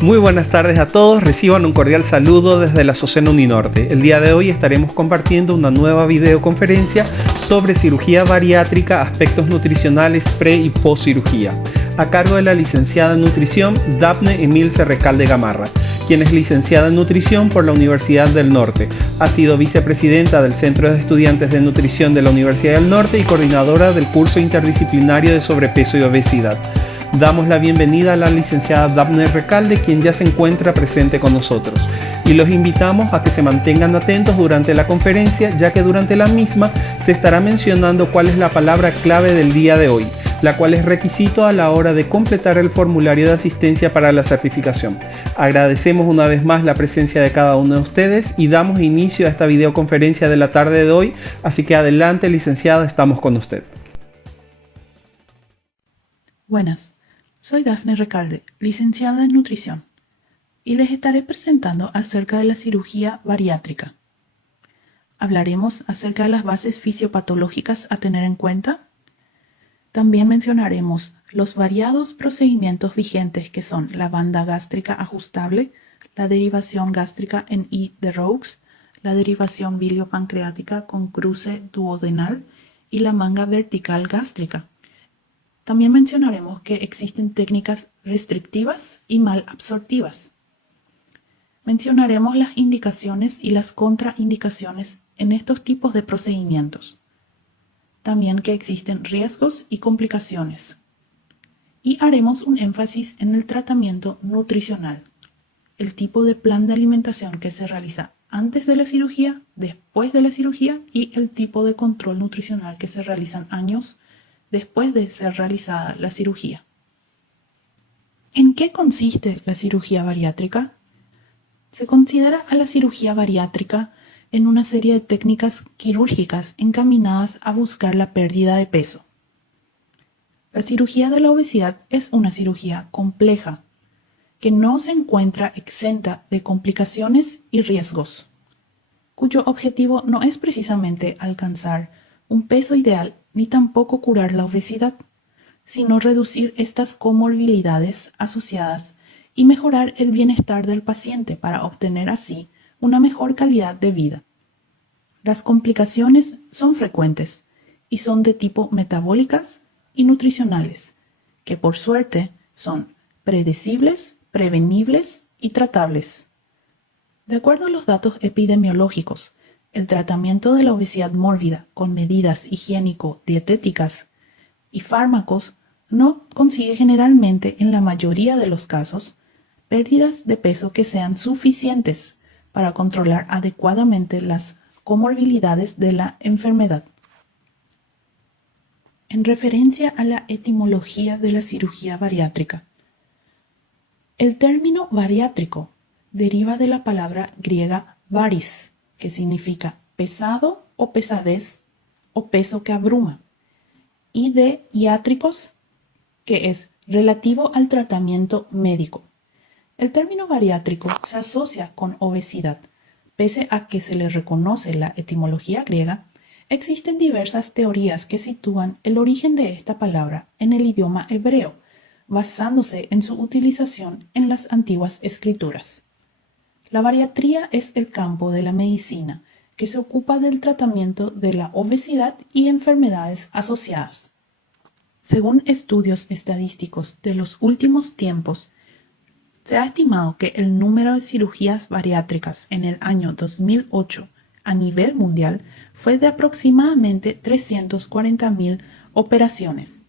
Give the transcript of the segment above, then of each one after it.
Muy buenas tardes a todos, reciban un cordial saludo desde la Azucena Uninorte. El día de hoy estaremos compartiendo una nueva videoconferencia sobre cirugía bariátrica, aspectos nutricionales pre y post cirugía, a cargo de la licenciada en nutrición Dafne Emilce Recalde Gamarra, quien es licenciada en nutrición por la Universidad del Norte. Ha sido vicepresidenta del Centro de Estudiantes de Nutrición de la Universidad del Norte y coordinadora del curso interdisciplinario de sobrepeso y obesidad. Damos la bienvenida a la licenciada Dafne Recalde, quien ya se encuentra presente con nosotros. Y los invitamos a que se mantengan atentos durante la conferencia, ya que durante la misma se estará mencionando cuál es la palabra clave del día de hoy, la cual es requisito a la hora de completar el formulario de asistencia para la certificación. Agradecemos una vez más la presencia de cada uno de ustedes y damos inicio a esta videoconferencia de la tarde de hoy, así que adelante, licenciada, estamos con usted. Buenas, soy Dafne Recalde, licenciada en nutrición, y les estaré presentando acerca de la cirugía bariátrica. Hablaremos acerca de las bases fisiopatológicas a tener en cuenta. También mencionaremos los variados procedimientos vigentes que son la banda gástrica ajustable, la derivación gástrica en I de Roux, la derivación biliopancreática con cruce duodenal y la manga vertical gástrica. También mencionaremos que existen técnicas restrictivas y malabsortivas. Mencionaremos las indicaciones y las contraindicaciones en estos tipos de procedimientos. También que existen riesgos y complicaciones. Y haremos un énfasis en el tratamiento nutricional, el tipo de plan de alimentación que se realiza antes de la cirugía, después de la cirugía y el tipo de control nutricional que se realizan años después de ser realizada la cirugía. ¿En qué consiste la cirugía bariátrica? Se considera a la cirugía bariátrica en una serie de técnicas quirúrgicas encaminadas a buscar la pérdida de peso. La cirugía de la obesidad es una cirugía compleja que no se encuentra exenta de complicaciones y riesgos, cuyo objetivo no es precisamente alcanzar un peso ideal ni tampoco curar la obesidad, sino reducir estas comorbilidades asociadas y mejorar el bienestar del paciente para obtener así una mejor calidad de vida. Las complicaciones son frecuentes y son de tipo metabólicas y nutricionales, que por suerte son predecibles, prevenibles y tratables. De acuerdo a los datos epidemiológicos, el tratamiento de la obesidad mórbida con medidas higiénico-dietéticas y fármacos no consigue generalmente, en la mayoría de los casos, pérdidas de peso que sean suficientes para controlar adecuadamente las comorbilidades de la enfermedad. En referencia a la etimología de la cirugía bariátrica, el término bariátrico deriva de la palabra griega baris, que significa pesado o pesadez o peso que abruma, y de iátricos, que es relativo al tratamiento médico. El término bariátrico se asocia con obesidad. Pese a que se le reconoce la etimología griega, existen diversas teorías que sitúan el origen de esta palabra en el idioma hebreo, basándose en su utilización en las antiguas escrituras. La bariatría es el campo de la medicina que se ocupa del tratamiento de la obesidad y enfermedades asociadas. Según estudios estadísticos de los últimos tiempos, se ha estimado que el número de cirugías bariátricas en el año 2008 a nivel mundial fue de aproximadamente 340.000 operaciones.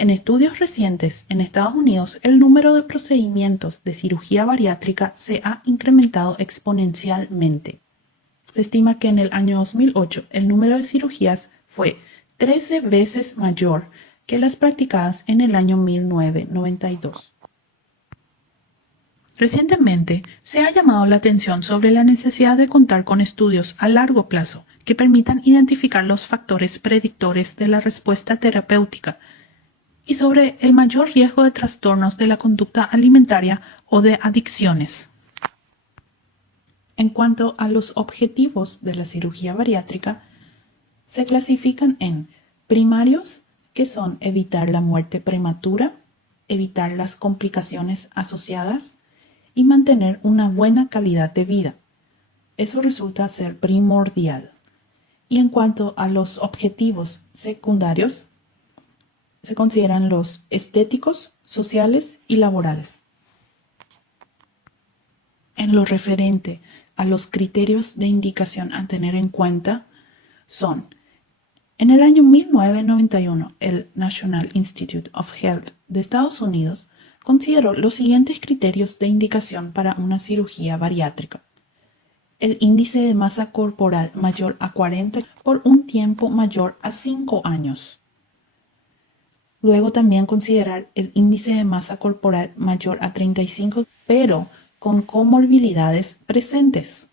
En estudios recientes en Estados Unidos, el número de procedimientos de cirugía bariátrica se ha incrementado exponencialmente. Se estima que en el año 2008 el número de cirugías fue 13 veces mayor que las practicadas en el año 1992. Recientemente se ha llamado la atención sobre la necesidad de contar con estudios a largo plazo que permitan identificar los factores predictores de la respuesta terapéutica y sobre el mayor riesgo de trastornos de la conducta alimentaria o de adicciones. En cuanto a los objetivos de la cirugía bariátrica, se clasifican en primarios, que son evitar la muerte prematura, evitar las complicaciones asociadas, y mantener una buena calidad de vida. Eso resulta ser primordial. Y en cuanto a los objetivos secundarios, se consideran los estéticos, sociales y laborales. En lo referente a los criterios de indicación a tener en cuenta son: en el año 1991, el National Institute of Health de Estados Unidos consideró los siguientes criterios de indicación para una cirugía bariátrica: el índice de masa corporal mayor a 40 por un tiempo mayor a 5 años. Luego también considerar el índice de masa corporal mayor a 35, pero con comorbilidades presentes.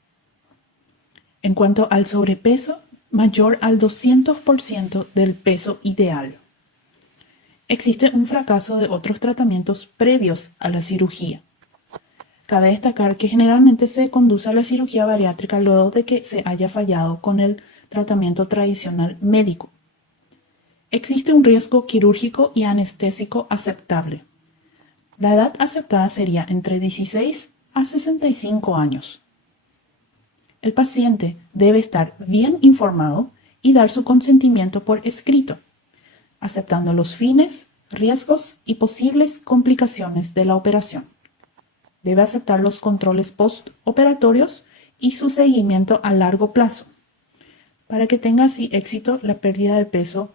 En cuanto al sobrepeso, mayor al 200% del peso ideal. Existe un fracaso de otros tratamientos previos a la cirugía. Cabe destacar que generalmente se conduce a la cirugía bariátrica luego de que se haya fallado con el tratamiento tradicional médico. Existe un riesgo quirúrgico y anestésico aceptable. La edad aceptada sería entre 16 a 65 años. El paciente debe estar bien informado y dar su consentimiento por escrito, aceptando los fines, riesgos y posibles complicaciones de la operación. Debe aceptar los controles postoperatorios y su seguimiento a largo plazo, para que tenga así éxito la pérdida de peso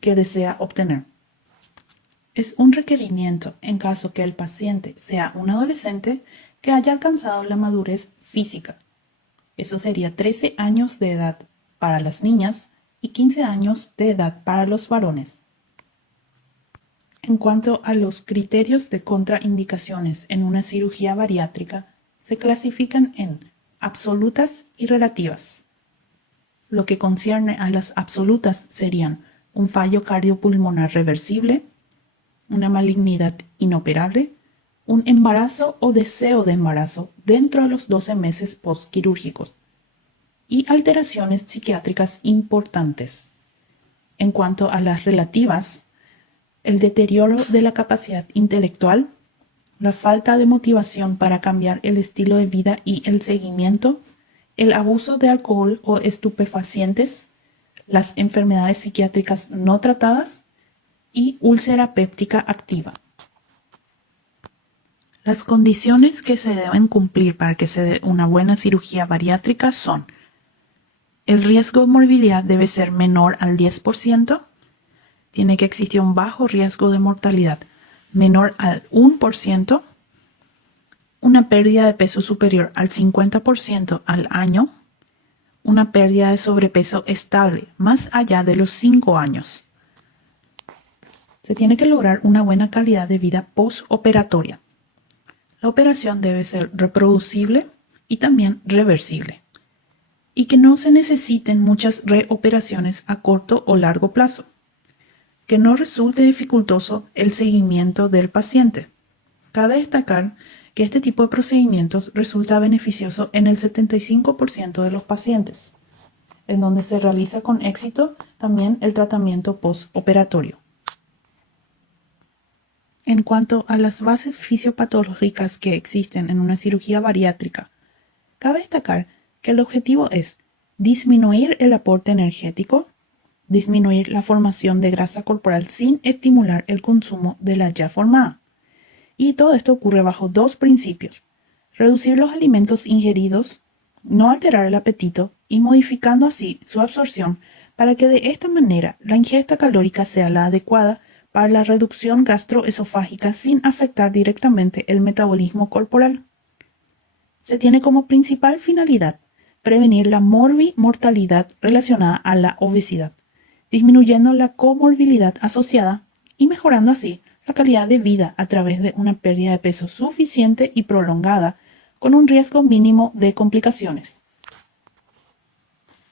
que desea obtener. Es un requerimiento en caso que el paciente sea un adolescente que haya alcanzado la madurez física. Eso sería 13 años de edad para las niñas y 15 años de edad para los varones. En cuanto a los criterios de contraindicaciones en una cirugía bariátrica, se clasifican en absolutas y relativas. Lo que concierne a las absolutas serían un fallo cardiopulmonar reversible, una malignidad inoperable, un embarazo o deseo de embarazo dentro de los 12 meses postquirúrgicos y alteraciones psiquiátricas importantes. En cuanto a las relativas, el deterioro de la capacidad intelectual, la falta de motivación para cambiar el estilo de vida y el seguimiento, el abuso de alcohol o estupefacientes, las enfermedades psiquiátricas no tratadas y úlcera péptica activa. Las condiciones que se deben cumplir para que se dé una buena cirugía bariátrica son: el riesgo de morbilidad debe ser menor al 10%, tiene que existir un bajo riesgo de mortalidad menor al 1%, una pérdida de peso superior al 50% al año, una pérdida de sobrepeso estable más allá de los 5 años. Se tiene que lograr una buena calidad de vida postoperatoria. La operación debe ser reproducible y también reversible, y que no se necesiten muchas reoperaciones a corto o largo plazo, que no resulte dificultoso el seguimiento del paciente. Cabe destacar que este tipo de procedimientos resulta beneficioso en el 75% de los pacientes, en donde se realiza con éxito también el tratamiento postoperatorio. En cuanto a las bases fisiopatológicas que existen en una cirugía bariátrica, cabe destacar que el objetivo es disminuir el aporte energético, disminuir la formación de grasa corporal sin estimular el consumo de la ya formada. Y todo esto ocurre bajo dos principios: reducir los alimentos ingeridos, no alterar el apetito y modificando así su absorción para que de esta manera la ingesta calórica sea la adecuada para la reducción gastroesofágica sin afectar directamente el metabolismo corporal. Se tiene como principal finalidad prevenir la morbimortalidad relacionada a la obesidad, disminuyendo la comorbilidad asociada y mejorando así la calidad de vida a través de una pérdida de peso suficiente y prolongada con un riesgo mínimo de complicaciones.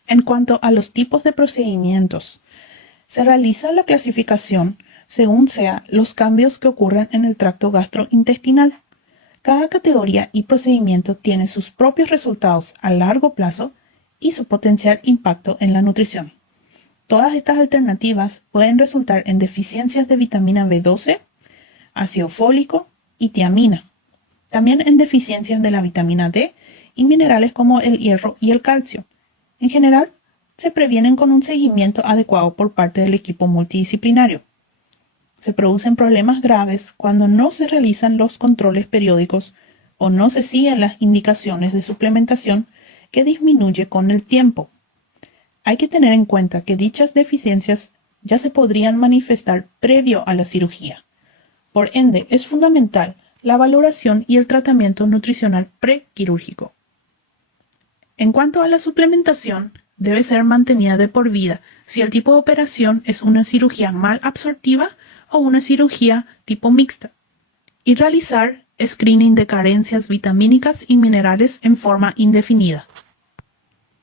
En cuanto a los tipos de procedimientos, se realiza la clasificación según sea los cambios que ocurren en el tracto gastrointestinal. Cada categoría y procedimiento tiene sus propios resultados a largo plazo y su potencial impacto en la nutrición. Todas estas alternativas pueden resultar en deficiencias de vitamina B12, ácido fólico y tiamina. también en deficiencias de la vitamina D y minerales como el hierro y el calcio. En general, se previenen con un seguimiento adecuado por parte del equipo multidisciplinario. Se producen problemas graves cuando no se realizan los controles periódicos o no se siguen las indicaciones de suplementación que disminuye con el tiempo. Hay que tener en cuenta que dichas deficiencias ya se podrían manifestar previo a la cirugía. Por ende, es fundamental la valoración y el tratamiento nutricional prequirúrgico. En cuanto a la suplementación, debe ser mantenida de por vida si el tipo de operación es una cirugía mal absortiva o una cirugía tipo mixta, y realizar screening de carencias vitamínicas y minerales en forma indefinida.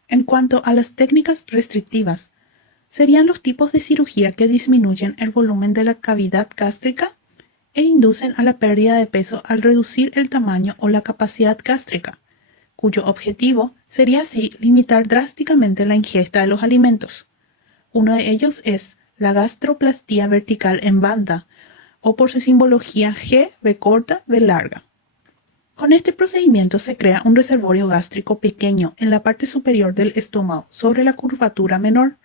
En cuanto a las técnicas restrictivas, serían los tipos de cirugía que disminuyen el volumen de la cavidad gástrica e inducen a la pérdida de peso al reducir el tamaño o la capacidad gástrica, cuyo objetivo sería así limitar drásticamente la ingesta de los alimentos. Uno de ellos es la gastroplastía vertical en banda, o por su simbología G, B corta, B larga. Con este procedimiento se crea un reservorio gástrico pequeño en la parte superior del estómago sobre la curvatura menor.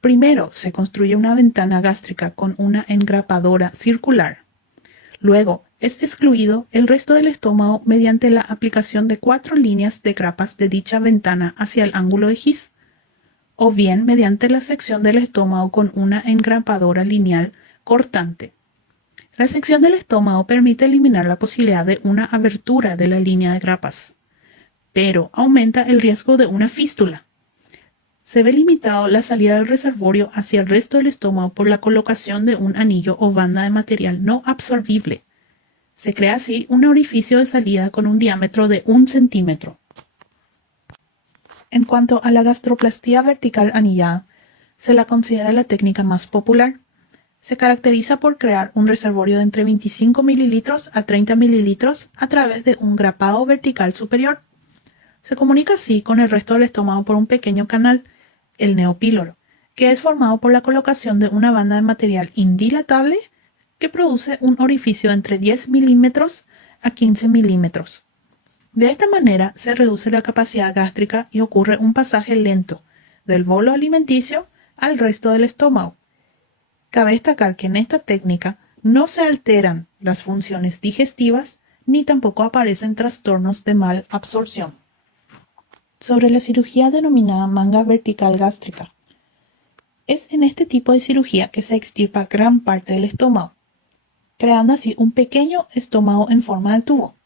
Primero se construye una ventana gástrica con una engrapadora circular. Luego es excluido el resto del estómago mediante la aplicación de 4 líneas de grapas de dicha ventana hacia el ángulo de Gis, o bien mediante la sección del estómago con una engrapadora lineal cortante. La sección del estómago permite eliminar la posibilidad de una abertura de la línea de grapas, pero aumenta el riesgo de una fístula. Se ve limitado la salida del reservorio hacia el resto del estómago por la colocación de un anillo o banda de material no absorbible. Se crea así un orificio de salida con un diámetro de 1 centímetro. En cuanto a la gastroplastía vertical anillada, se la considera la técnica más popular. Se caracteriza por crear un reservorio de entre 25 mililitros a 30 mililitros a través de un grapado vertical superior. Se comunica así con el resto del estómago por un pequeño canal, el neopíloro, que es formado por la colocación de una banda de material indilatable que produce un orificio de entre 10 milímetros a 15 milímetros. De esta manera se reduce la capacidad gástrica y ocurre un pasaje lento del bolo alimenticio al resto del estómago. Cabe destacar que en esta técnica no se alteran las funciones digestivas ni tampoco aparecen trastornos de mal absorción. Sobre la cirugía denominada manga vertical gástrica. Es en este tipo de cirugía que se extirpa gran parte del estómago, creando así un pequeño estómago en forma de tubo.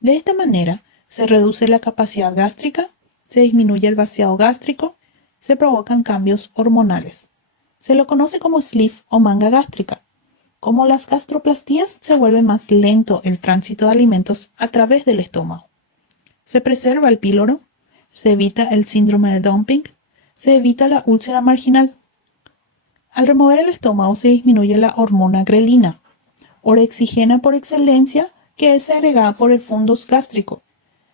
De esta manera se reduce la capacidad gástrica, se disminuye el vaciado gástrico, se provocan cambios hormonales. Se lo conoce como sleeve o manga gástrica. Como las gastroplastías, se vuelve más lento el tránsito de alimentos a través del estómago. Se preserva el píloro, se evita el síndrome de dumping, se evita la úlcera marginal. Al remover el estómago se disminuye la hormona grelina, orexigena por excelencia, que es segregada por el fundus gástrico.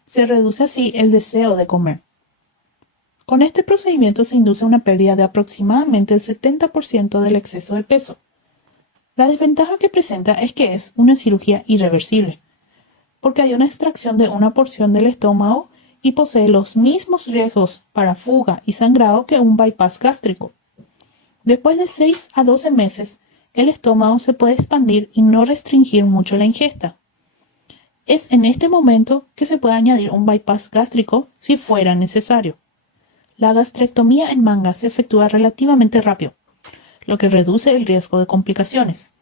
Se reduce así el deseo de comer. Con este procedimiento se induce una pérdida de aproximadamente el 70% del exceso de peso. La desventaja que presenta es que es una cirugía irreversible, porque hay una extracción de una porción del estómago y posee los mismos riesgos para fuga y sangrado que un bypass gástrico. Después de 6 a 12 meses, el estómago se puede expandir y no restringir mucho la ingesta. Es en este momento que se puede añadir un bypass gástrico si fuera necesario. La gastrectomía en manga se efectúa relativamente rápido, lo que reduce el riesgo de complicaciones.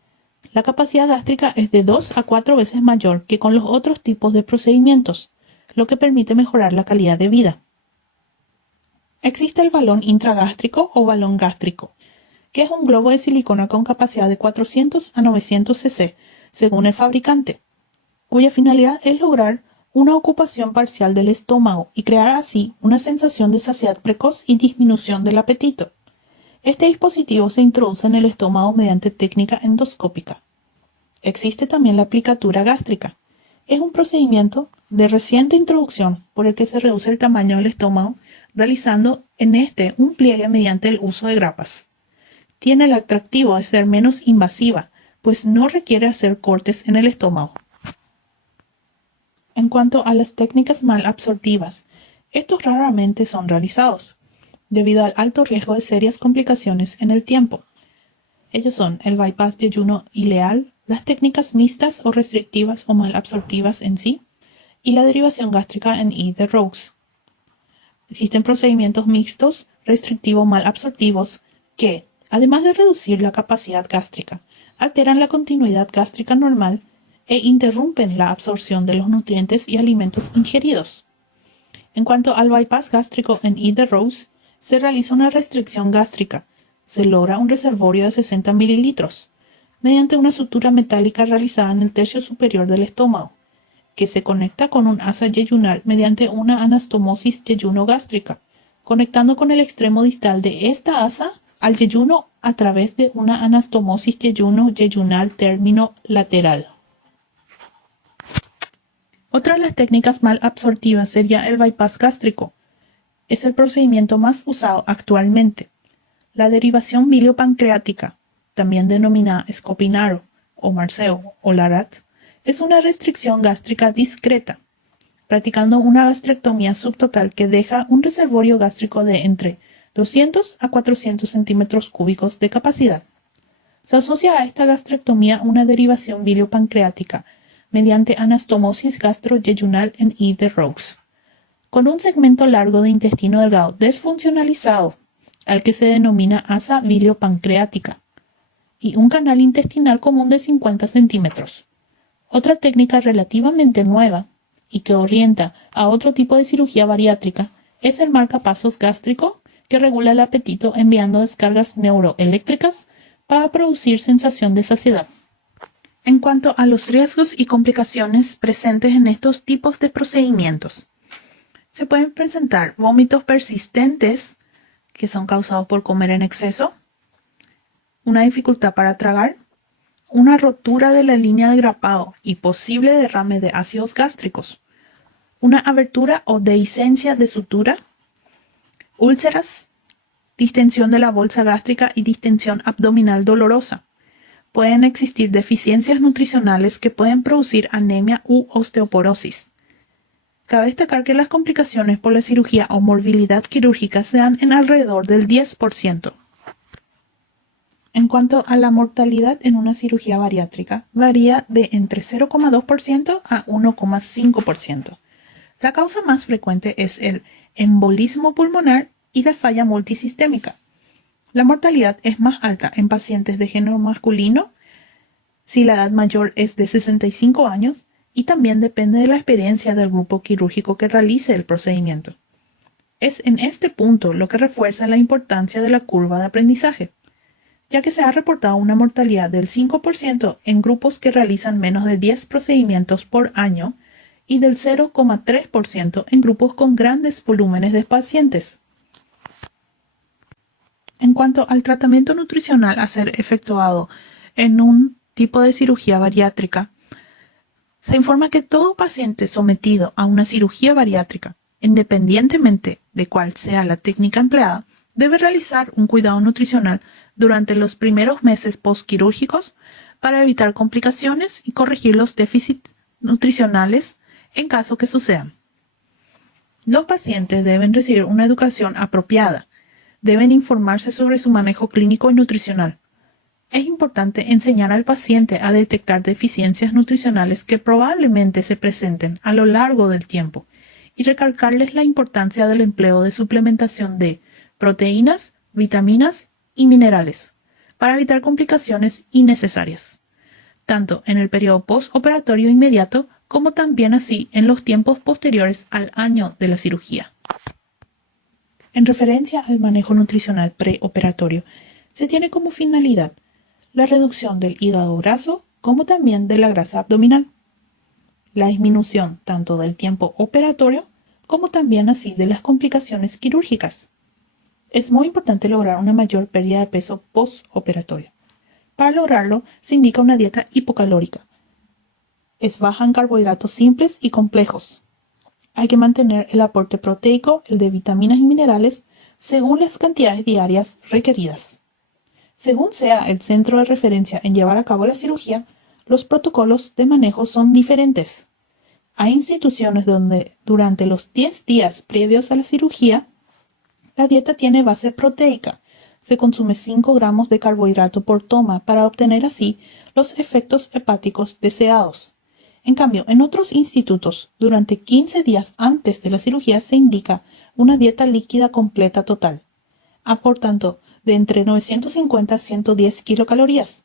La capacidad gástrica es de 2 a 4 veces mayor que con los otros tipos de procedimientos, lo que permite mejorar la calidad de vida. Existe el balón intragástrico o balón gástrico, que es un globo de silicona con capacidad de 400 a 900 cc, según el fabricante, cuya finalidad es lograr una ocupación parcial del estómago y crear así una sensación de saciedad precoz y disminución del apetito. Este dispositivo se introduce en el estómago mediante técnica endoscópica. Existe también la aplicatura gástrica. Es un procedimiento de reciente introducción por el que se reduce el tamaño del estómago, realizando en este un pliegue mediante el uso de grapas. Tiene el atractivo de ser menos invasiva, pues no requiere hacer cortes en el estómago. En cuanto a las técnicas malabsortivas, estos raramente son realizados, debido al alto riesgo de serias complicaciones en el tiempo. Ellos son el bypass de ayuno ileal, las técnicas mixtas o restrictivas o malabsortivas en sí, y la derivación gástrica en I de Rous. Existen procedimientos mixtos, restrictivos malabsortivos, que, además de reducir la capacidad gástrica, alteran la continuidad gástrica normal e interrumpen la absorción de los nutrientes y alimentos ingeridos. En cuanto al bypass gástrico en I de Rous, se realiza una restricción gástrica. Se logra un reservorio de 60 mililitros, mediante una sutura metálica realizada en el tercio superior del estómago, que se conecta con un asa yeyunal mediante una anastomosis yeyuno-gástrica, conectando con el extremo distal de esta asa al yeyuno a través de una anastomosis yeyuno-yeyunal término lateral. Otra de las técnicas malabsortivas sería el bypass gástrico. Es el procedimiento más usado actualmente. La derivación biliopancreática, también denominada Scopinaro o Marceo o Larat, es una restricción gástrica discreta, practicando una gastrectomía subtotal que deja un reservorio gástrico de entre 200 a 400 centímetros cúbicos de capacidad. Se asocia a esta gastrectomía una derivación biliopancreática mediante anastomosis gastroyeyunal en I de Rous, con un segmento largo de intestino delgado desfuncionalizado, al que se denomina asa biliopancreática, y un canal intestinal común de 50 centímetros. Otra técnica relativamente nueva y que orienta a otro tipo de cirugía bariátrica es el marcapasos gástrico, que regula el apetito enviando descargas neuroeléctricas para producir sensación de saciedad. En cuanto a los riesgos y complicaciones presentes en estos tipos de procedimientos, se pueden presentar vómitos persistentes que son causados por comer en exceso, una dificultad para tragar, una rotura de la línea de grapado y posible derrame de ácidos gástricos, una abertura o dehiscencia de sutura, úlceras, distensión de la bolsa gástrica y distensión abdominal dolorosa. Pueden existir deficiencias nutricionales que pueden producir anemia u osteoporosis. Cabe destacar que las complicaciones por la cirugía o morbilidad quirúrgica se dan en alrededor del 10%. En cuanto a la mortalidad en una cirugía bariátrica, varía de entre 0,2% a 1,5%. La causa más frecuente es el embolismo pulmonar y la falla multisistémica. La mortalidad es más alta en pacientes de género masculino, si la edad mayor es de 65 años, y también depende de la experiencia del grupo quirúrgico que realice el procedimiento. Es en este punto lo que refuerza la importancia de la curva de aprendizaje, ya que se ha reportado una mortalidad del 5% en grupos que realizan menos de 10 procedimientos por año y del 0,3% en grupos con grandes volúmenes de pacientes. En cuanto al tratamiento nutricional a ser efectuado en un tipo de cirugía bariátrica, se informa que todo paciente sometido a una cirugía bariátrica, independientemente de cuál sea la técnica empleada, debe realizar un cuidado nutricional durante los primeros meses postquirúrgicos para evitar complicaciones y corregir los déficits nutricionales en caso que sucedan. Los pacientes deben recibir una educación apropiada, deben informarse sobre su manejo clínico y nutricional. Es importante enseñar al paciente a detectar deficiencias nutricionales que probablemente se presenten a lo largo del tiempo y recalcarles la importancia del empleo de suplementación de proteínas, vitaminas y minerales para evitar complicaciones innecesarias, tanto en el periodo postoperatorio inmediato como también así en los tiempos posteriores al año de la cirugía. En referencia al manejo nutricional preoperatorio, se tiene como finalidad la reducción del hígado graso como también de la grasa abdominal, la disminución tanto del tiempo operatorio como también así de las complicaciones quirúrgicas. Es muy importante lograr una mayor pérdida de peso postoperatorio. Para lograrlo, se indica una dieta hipocalórica. Es baja en carbohidratos simples y complejos. Hay que mantener el aporte proteico, el de vitaminas y minerales, según las cantidades diarias requeridas. Según sea el centro de referencia en llevar a cabo la cirugía, los protocolos de manejo son diferentes. Hay instituciones donde durante los 10 días previos a la cirugía, la dieta tiene base proteica. Se consume 5 gramos de carbohidrato por toma para obtener así los efectos hepáticos deseados. En cambio, en otros institutos, durante 15 días antes de la cirugía se indica una dieta líquida completa total, aportando de entre 950 a 110 kilocalorías,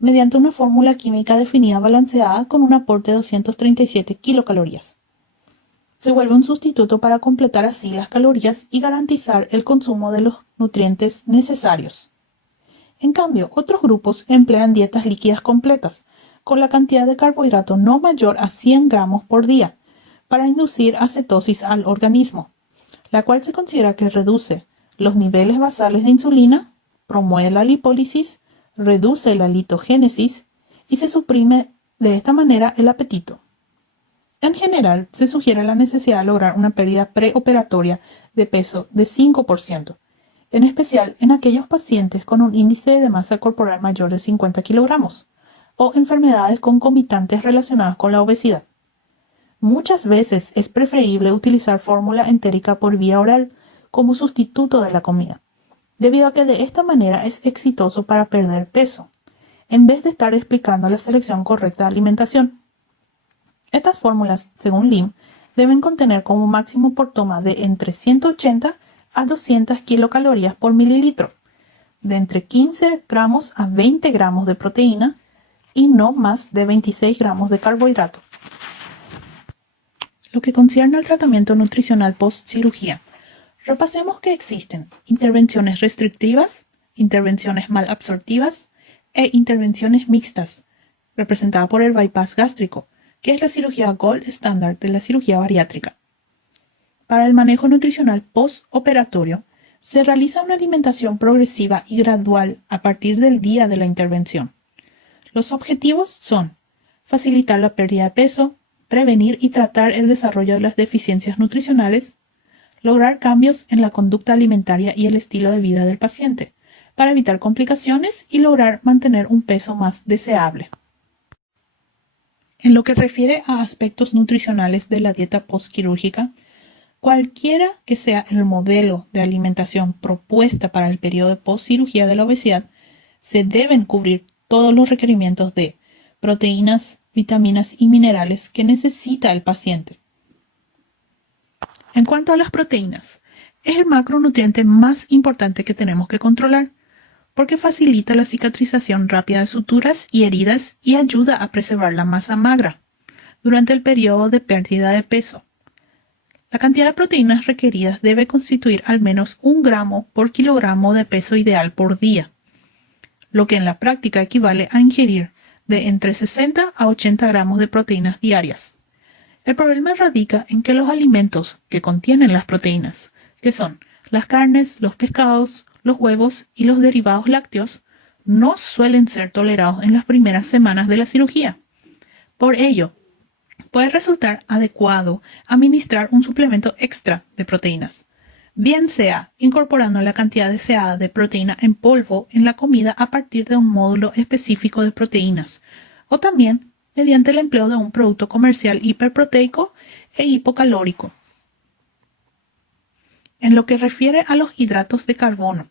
mediante una fórmula química definida balanceada con un aporte de 237 kilocalorías. Se vuelve un sustituto para completar así las calorías y garantizar el consumo de los nutrientes necesarios. En cambio, otros grupos emplean dietas líquidas completas, con la cantidad de carbohidrato no mayor a 100 gramos por día, para inducir acetosis al organismo, la cual se considera que reduce los niveles basales de insulina, promueve la lipólisis, reduce la litogénesis y se suprime de esta manera el apetito. En general, se sugiere la necesidad de lograr una pérdida preoperatoria de peso de 5%, en especial en aquellos pacientes con un índice de masa corporal mayor de 50 kilogramos o enfermedades concomitantes relacionadas con la obesidad. Muchas veces es preferible utilizar fórmula entérica por vía oral como sustituto de la comida, debido a que de esta manera es exitoso para perder peso, en vez de estar explicando la selección correcta de alimentación. Estas fórmulas, según Lim, deben contener como máximo por toma de entre 180 a 200 kilocalorías por mililitro, de entre 15 gramos a 20 gramos de proteína y no más de 26 gramos de carbohidrato. Lo que concierne al tratamiento nutricional post-cirugía, repasemos que existen intervenciones restrictivas, intervenciones malabsortivas e intervenciones mixtas, representada por el bypass gástrico, que es la cirugía gold standard de la cirugía bariátrica. Para el manejo nutricional postoperatorio, se realiza una alimentación progresiva y gradual a partir del día de la intervención. Los objetivos son facilitar la pérdida de peso, prevenir y tratar el desarrollo de las deficiencias nutricionales, lograr cambios en la conducta alimentaria y el estilo de vida del paciente, para evitar complicaciones y lograr mantener un peso más deseable. En lo que refiere a aspectos nutricionales de la dieta postquirúrgica, cualquiera que sea el modelo de alimentación propuesta para el periodo de postcirugía de la obesidad, se deben cubrir todos los requerimientos de proteínas, vitaminas y minerales que necesita el paciente. En cuanto a las proteínas, es el macronutriente más importante que tenemos que controlar, porque facilita la cicatrización rápida de suturas y heridas y ayuda a preservar la masa magra durante el periodo de pérdida de peso. La cantidad de proteínas requeridas debe constituir al menos 1 gramo por kilogramo de peso ideal por día, lo que en la práctica equivale a ingerir de entre 60 a 80 gramos de proteínas diarias. El problema radica en que los alimentos que contienen las proteínas, que son las carnes, los pescados, los huevos y los derivados lácteos, no suelen ser tolerados en las primeras semanas de la cirugía. Por ello, puede resultar adecuado administrar un suplemento extra de proteínas, bien sea incorporando la cantidad deseada de proteína en polvo en la comida a partir de un módulo específico de proteínas, o también mediante el empleo de un producto comercial hiperproteico e hipocalórico. En lo que refiere a los hidratos de carbono,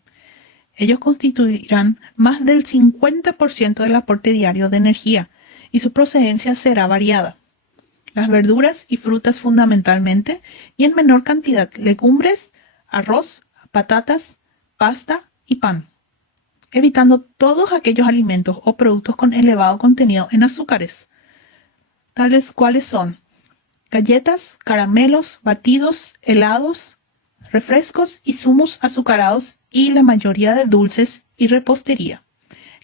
ellos constituirán más del 50% del aporte diario de energía y su procedencia será variada. Las verduras y frutas fundamentalmente y en menor cantidad legumbres, arroz, patatas, pasta y pan, evitando todos aquellos alimentos o productos con elevado contenido en azúcares, tales cuales son galletas, caramelos, batidos, helados, refrescos y zumos azucarados y la mayoría de dulces y repostería,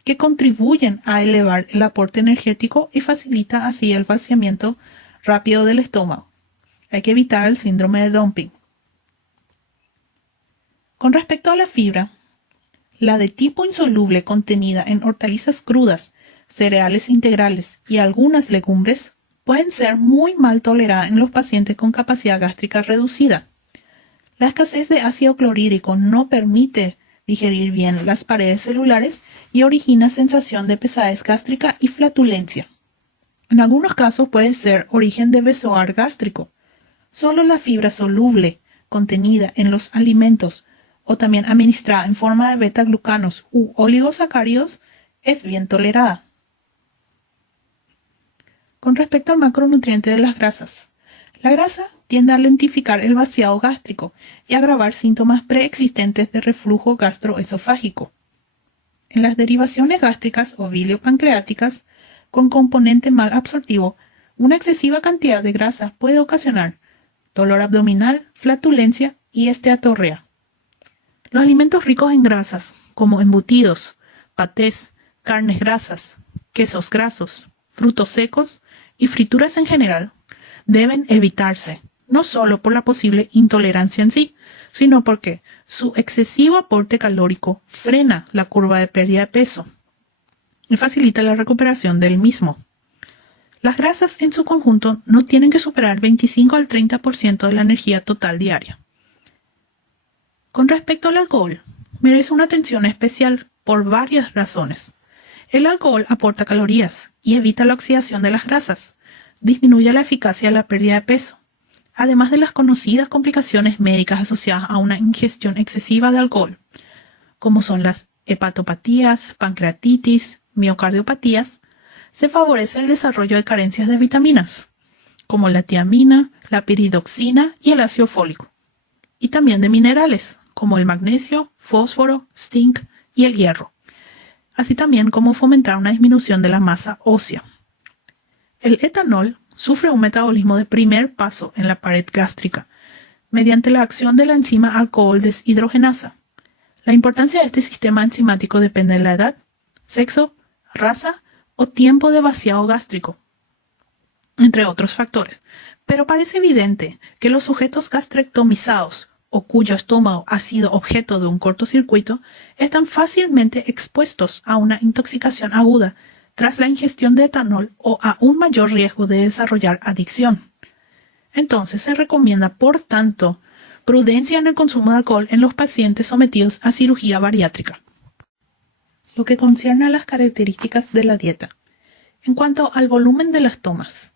que contribuyen a elevar el aporte energético y facilita así el vaciamiento rápido del estómago. Hay que evitar el síndrome de dumping. Con respecto a la fibra, la de tipo insoluble contenida en hortalizas crudas, cereales integrales y algunas legumbres pueden ser muy mal toleradas en los pacientes con capacidad gástrica reducida. La escasez de ácido clorhídrico no permite digerir bien las paredes celulares y origina sensación de pesadez gástrica y flatulencia. En algunos casos puede ser origen de bezoar gástrico. Solo la fibra soluble contenida en los alimentos o también administrada en forma de beta-glucanos u oligosacáridos es bien tolerada. Con respecto al macronutriente de las grasas, la grasa tiende a lentificar el vaciado gástrico y agravar síntomas preexistentes de reflujo gastroesofágico. En las derivaciones gástricas o biliopancreáticas con componente mal absortivo, una excesiva cantidad de grasa puede ocasionar dolor abdominal, flatulencia y esteatorrea. Los alimentos ricos en grasas, como embutidos, patés, carnes grasas, quesos grasos, frutos secos y frituras en general, deben evitarse, no solo por la posible intolerancia en sí, sino porque su excesivo aporte calórico frena la curva de pérdida de peso y facilita la recuperación del mismo. Las grasas en su conjunto no tienen que superar 25 al 30% de la energía total diaria. Con respecto al alcohol, merece una atención especial por varias razones. El alcohol aporta calorías y evita la oxidación de las grasas, disminuye la eficacia de la pérdida de peso, además de las conocidas complicaciones médicas asociadas a una ingestión excesiva de alcohol, como son las hepatopatías, pancreatitis, miocardiopatías. Se favorece el desarrollo de carencias de vitaminas, como la tiamina, la piridoxina y el ácido fólico, y también de minerales, como el magnesio, fósforo, zinc y el hierro, así también como fomentar una disminución de la masa ósea. El etanol sufre un metabolismo de primer paso en la pared gástrica, mediante la acción de la enzima alcohol deshidrogenasa. La importancia de este sistema enzimático depende de la edad, sexo, raza o tiempo de vaciado gástrico, entre otros factores. Pero parece evidente que los sujetos gastrectomizados o cuyo estómago ha sido objeto de un cortocircuito están fácilmente expuestos a una intoxicación aguda tras la ingestión de etanol o a un mayor riesgo de desarrollar adicción. Entonces se recomienda, por tanto, prudencia en el consumo de alcohol en los pacientes sometidos a cirugía bariátrica. Lo que concierne a las características de la dieta. En cuanto al volumen de las tomas,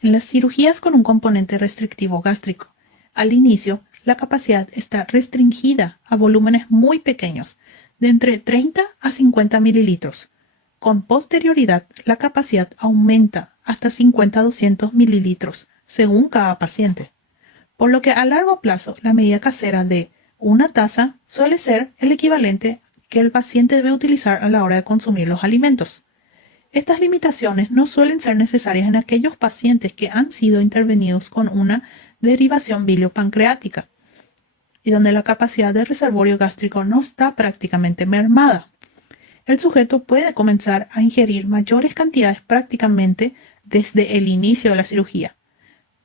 en las cirugías con un componente restrictivo gástrico, al inicio la capacidad está restringida a volúmenes muy pequeños, de entre 30 a 50 mililitros. Con posterioridad, la capacidad aumenta hasta 50 a 200 mililitros, según cada paciente. Por lo que a largo plazo, la medida casera de una taza suele ser el equivalente que el paciente debe utilizar a la hora de consumir los alimentos. Estas limitaciones no suelen ser necesarias en aquellos pacientes que han sido intervenidos con una derivación biliopancreática y donde la capacidad de reservorio gástrico no está prácticamente mermada. El sujeto puede comenzar a ingerir mayores cantidades prácticamente desde el inicio de la cirugía,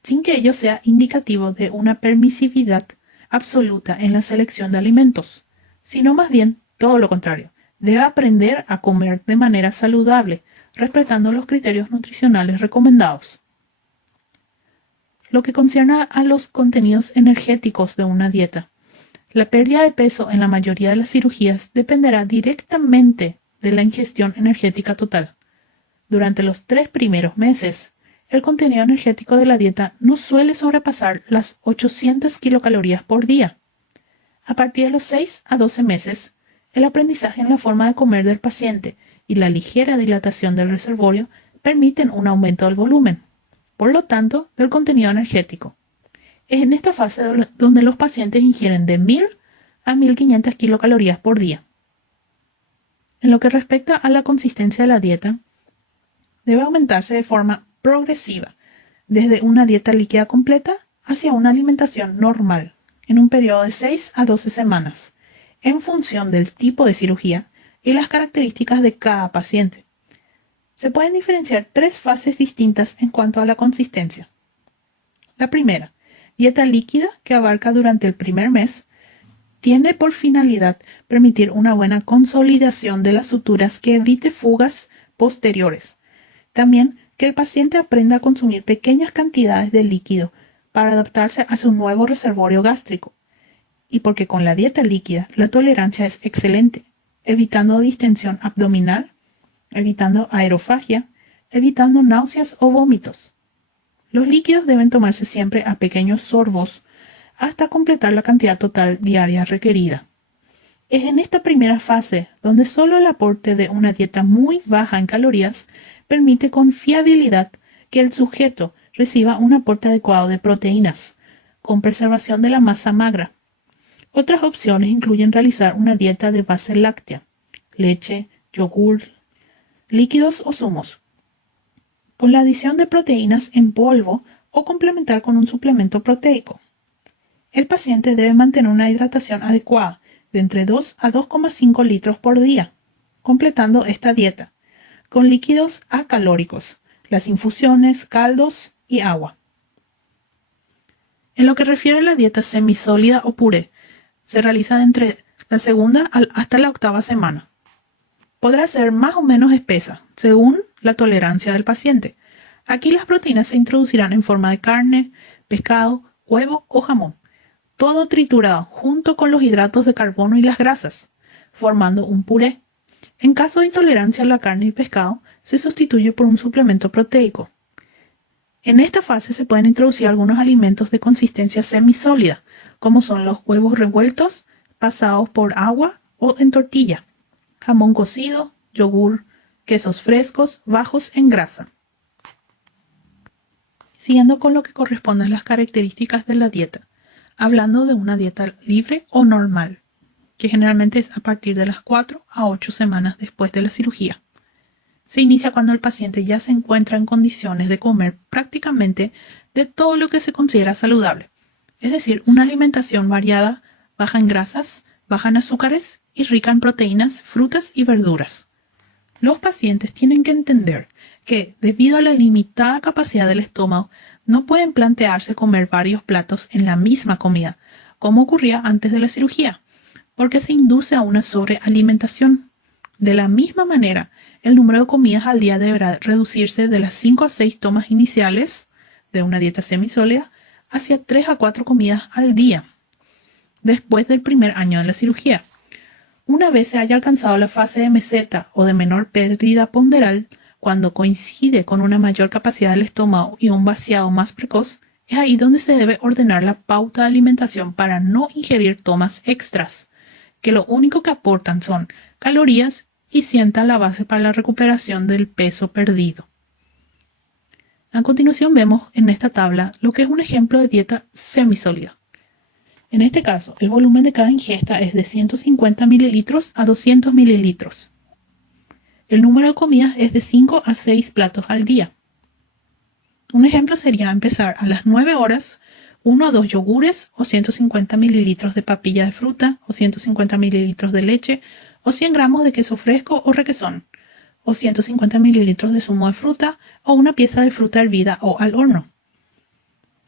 sin que ello sea indicativo de una permisividad absoluta en la selección de alimentos, sino más bien todo lo contrario. Debe aprender a comer de manera saludable, respetando los criterios nutricionales recomendados. Lo que concierne a los contenidos energéticos de una dieta. La pérdida de peso en la mayoría de las cirugías dependerá directamente de la ingestión energética total. Durante los 3 primeros meses, el contenido energético de la dieta no suele sobrepasar las 800 kilocalorías por día. A partir de los 6 a 12 meses, el aprendizaje en la forma de comer del paciente y la ligera dilatación del reservorio permiten un aumento del volumen, por lo tanto, del contenido energético. Es en esta fase donde los pacientes ingieren de 1000 a 1500 kilocalorías por día. En lo que respecta a la consistencia de la dieta, debe aumentarse de forma progresiva, desde una dieta líquida completa hacia una alimentación normal, en un periodo de 6 a 12 semanas, en función del tipo de cirugía y las características de cada paciente. Se pueden diferenciar 3 fases distintas en cuanto a la consistencia. La primera, dieta líquida, que abarca durante el primer mes, tiene por finalidad permitir una buena consolidación de las suturas que evite fugas posteriores. También que el paciente aprenda a consumir pequeñas cantidades de líquido para adaptarse a su nuevo reservorio gástrico. Y porque con la dieta líquida la tolerancia es excelente, evitando distensión abdominal, evitando aerofagia evitando náuseas o vómitos. Los líquidos deben tomarse siempre a pequeños sorbos hasta completar la cantidad total diaria requerida. Es en esta primera fase donde solo el aporte de una dieta muy baja en calorías permite con fiabilidad que el sujeto reciba un aporte adecuado de proteínas, con preservación de la masa magra. Otras opciones incluyen realizar una dieta de base láctea, leche, yogur, líquidos o zumos, con la adición de proteínas en polvo o complementar con un suplemento proteico. El paciente debe mantener una hidratación adecuada de entre 2 a 2,5 litros por día, completando esta dieta con líquidos acalóricos, las infusiones, caldos y agua. En lo que refiere a la dieta semisólida o puré, se realiza entre la segunda hasta la octava semana. Podrá ser más o menos espesa, según la tolerancia del paciente. Aquí las proteínas se introducirán en forma de carne, pescado, huevo o jamón, todo triturado junto con los hidratos de carbono y las grasas, formando un puré. En caso de intolerancia a la carne y pescado, se sustituye por un suplemento proteico. En esta fase se pueden introducir algunos alimentos de consistencia semisólida, como son los huevos revueltos, pasados por agua o en tortilla, jamón cocido, yogur, quesos frescos, bajos en grasa. Siguiendo con lo que corresponde a las características de la dieta, hablando de una dieta libre o normal, que generalmente es a partir de las 4 a 8 semanas después de la cirugía. Se inicia cuando el paciente ya se encuentra en condiciones de comer prácticamente de todo lo que se considera saludable, es decir, una alimentación variada, baja en grasas, baja en azúcares y rica en proteínas, frutas y verduras. Los pacientes tienen que entender que, debido a la limitada capacidad del estómago, no pueden plantearse comer varios platos en la misma comida, como ocurría antes de la cirugía, porque se induce a una sobrealimentación. De la misma manera, el número de comidas al día deberá reducirse de las 5 a 6 tomas iniciales de una dieta semisólida hacia 3 a 4 comidas al día, después del primer año de la cirugía. Una vez se haya alcanzado la fase de meseta o de menor pérdida ponderal, cuando coincide con una mayor capacidad del estómago y un vaciado más precoz, es ahí donde se debe ordenar la pauta de alimentación para no ingerir tomas extras, que lo único que aportan son calorías y sientan la base para la recuperación del peso perdido. A continuación vemos en esta tabla lo que es un ejemplo de dieta semisólida. En este caso, el volumen de cada ingesta es de 150 mililitros a 200 mililitros. El número de comidas es de 5 a 6 platos al día. Un ejemplo sería empezar a las 9 horas, 1 a 2 yogures o 150 mililitros de papilla de fruta o 150 mililitros de leche o 100 gramos de queso fresco o requesón o 150 mililitros de zumo de fruta o una pieza de fruta hervida o al horno.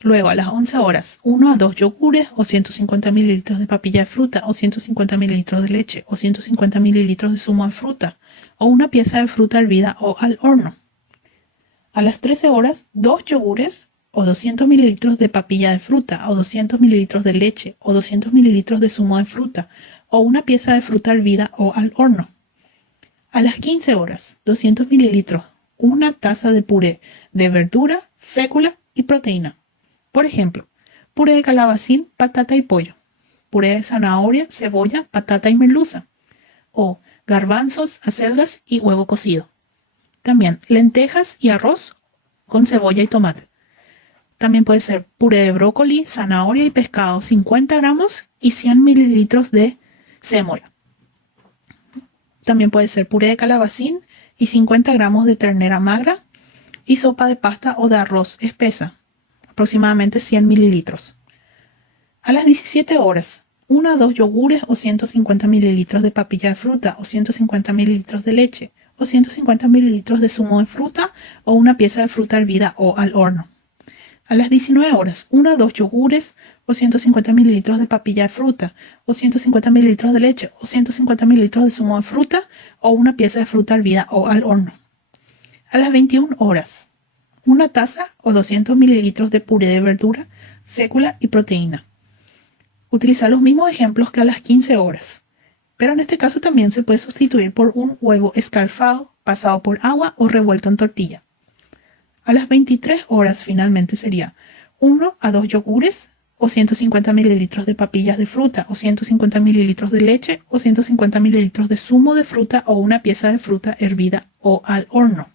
Luego a las 11 horas, 1 a 2 yogures o 150 mililitros de papilla de fruta o 150 mililitros de leche o 150 mililitros de zumo de fruta o una pieza de fruta hervida o al horno. A las 13 horas, 2 yogures o 200 mililitros de papilla de fruta o 200 mililitros de leche o 200 mililitros de zumo de fruta o una pieza de fruta hervida o al horno. A las 15 horas, 200 mililitros, una taza de puré de verdura, fécula y proteína. Por ejemplo, puré de calabacín, patata y pollo, puré de zanahoria, cebolla, patata y merluza, o garbanzos, acelgas y huevo cocido. También lentejas y arroz con cebolla y tomate. También puede ser puré de brócoli, zanahoria y pescado, 50 gramos y 100 mililitros de sémola. También puede ser puré de calabacín y 50 gramos de ternera magra y sopa de pasta o de arroz espesa, aproximadamente 100 mililitros. A las 17 horas, 1 a 2 yogures o 150 mililitros de papilla de fruta o 150 mililitros de leche o 150 mililitros de zumo de fruta o una pieza de fruta hervida o al horno. A las 19 horas, 1 a 2 yogures o 150 mililitros de papilla de fruta o 150 mililitros de leche o 150 mililitros de zumo de fruta o una pieza de fruta hervida o al horno. A las 21 horas, una taza o 200 mililitros de puré de verdura, fécula y proteína. Utilizar los mismos ejemplos que a las 15 horas, pero en este caso también se puede sustituir por un huevo escalfado, pasado por agua o revuelto en tortilla. A las 23 horas finalmente sería 1 a 2 yogures o 150 mililitros de papillas de fruta o 150 mililitros de leche o 150 mililitros de zumo de fruta o una pieza de fruta hervida o al horno.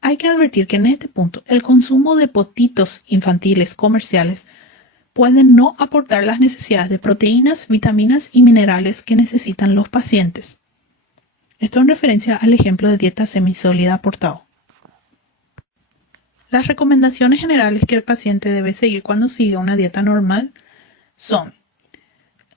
Hay que advertir que en este punto el consumo de potitos infantiles comerciales pueden no aportar las necesidades de proteínas, vitaminas y minerales que necesitan los pacientes. Esto en referencia al ejemplo de dieta semisólida aportado. Las recomendaciones generales que el paciente debe seguir cuando sigue una dieta normal son: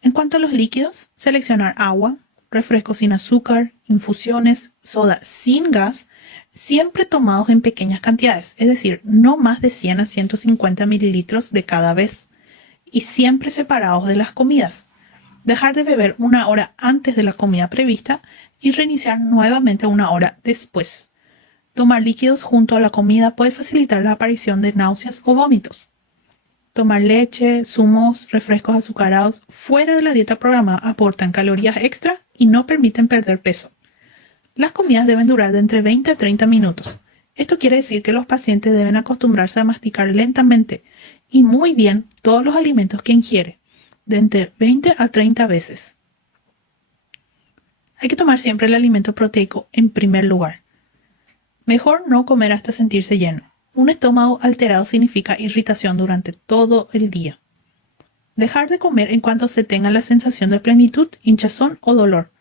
en cuanto a los líquidos, seleccionar agua, refrescos sin azúcar, infusiones, soda sin gas, siempre tomados en pequeñas cantidades, es decir, no más de 100 a 150 mililitros de cada vez, y siempre separados de las comidas. Dejar de beber 1 hora antes de la comida prevista y reiniciar nuevamente 1 hora después. Tomar líquidos junto a la comida puede facilitar la aparición de náuseas o vómitos. Tomar leche, zumos, refrescos azucarados fuera de la dieta programada aportan calorías extra y no permiten perder peso. Las comidas deben durar de entre 20 a 30 minutos. Esto quiere decir que los pacientes deben acostumbrarse a masticar lentamente y muy bien todos los alimentos que ingiere, de entre 20 a 30 veces. Hay que tomar siempre el alimento proteico en primer lugar. Mejor no comer hasta sentirse lleno. Un estómago alterado significa irritación durante todo el día. Dejar de comer en cuanto se tenga la sensación de plenitud, hinchazón o dolor.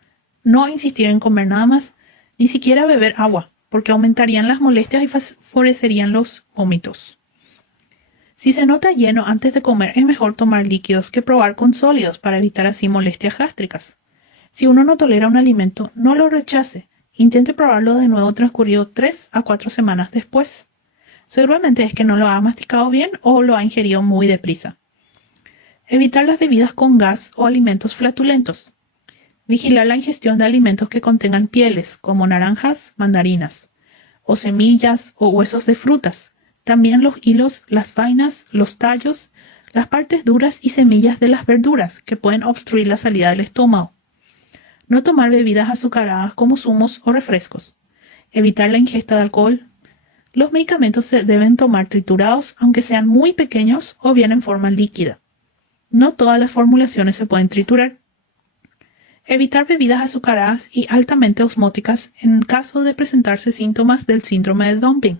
No insistir en comer nada más, ni siquiera beber agua, porque aumentarían las molestias y favorecerían los vómitos. Si se nota lleno antes de comer, es mejor tomar líquidos que probar con sólidos para evitar así molestias gástricas. Si uno no tolera un alimento, no lo rechace. Intente probarlo de nuevo transcurrido 3 a 4 semanas después. Seguramente es que no lo ha masticado bien o lo ha ingerido muy deprisa. Evitar las bebidas con gas o alimentos flatulentos. Vigilar la ingestión de alimentos que contengan pieles, como naranjas, mandarinas, o semillas o huesos de frutas. También los hilos, las vainas, los tallos, las partes duras y semillas de las verduras, que pueden obstruir la salida del estómago. No tomar bebidas azucaradas como zumos o refrescos. Evitar la ingesta de alcohol. Los medicamentos se deben tomar triturados, aunque sean muy pequeños o bien en forma líquida. No todas las formulaciones se pueden triturar. Evitar bebidas azucaradas y altamente osmóticas en caso de presentarse síntomas del síndrome de dumping.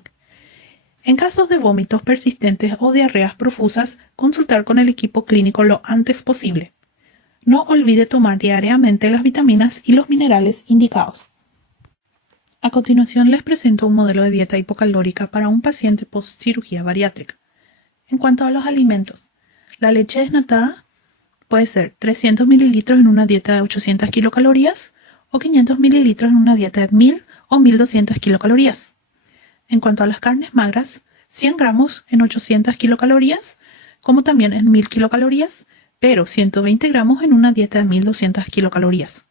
En casos de vómitos persistentes o diarreas profusas, consultar con el equipo clínico lo antes posible. No olvide tomar diariamente las vitaminas y los minerales indicados. A continuación les presento un modelo de dieta hipocalórica para un paciente post-cirugía bariátrica. En cuanto a los alimentos, la leche desnatada puede ser 300 mililitros en una dieta de 800 kilocalorías o 500 mililitros en una dieta de 1000 o 1200 kilocalorías. En cuanto a las carnes magras, 100 gramos en 800 kilocalorías, como también en 1000 kilocalorías, pero 120 gramos en una dieta de 1200 kilocalorías.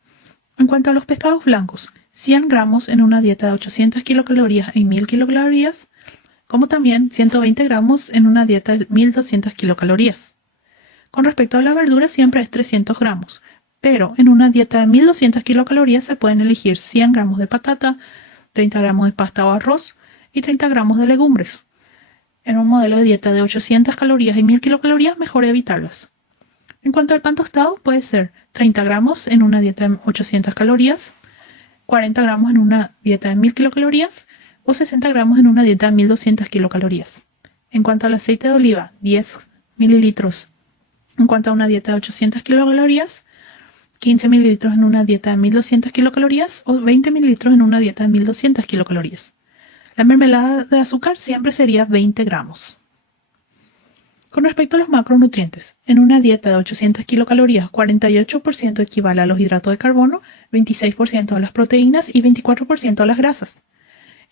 En cuanto a los pescados blancos, 100 gramos en una dieta de 800 kilocalorías y 1000 kilocalorías, como también 120 gramos en una dieta de 1200 kilocalorías. Con respecto a la verdura siempre es 300 gramos, pero en una dieta de 1200 kilocalorías se pueden elegir 100 gramos de patata, 30 gramos de pasta o arroz y 30 gramos de legumbres. En un modelo de dieta de 800 calorías y 1000 kilocalorías, mejor evitarlas. En cuanto al pan tostado, puede ser 30 gramos en una dieta de 800 calorías, 40 gramos en una dieta de 1000 kilocalorías o 60 gramos en una dieta de 1200 kilocalorías. En cuanto al aceite de oliva, 10 mililitros en cuanto a una dieta de 800 kilocalorías, 15 mililitros en una dieta de 1200 kilocalorías o 20 mililitros en una dieta de 1200 kilocalorías. La mermelada de azúcar siempre sería 20 gramos. Con respecto a los macronutrientes, en una dieta de 800 kilocalorías, 48% equivale a los hidratos de carbono, 26% a las proteínas y 24% a las grasas.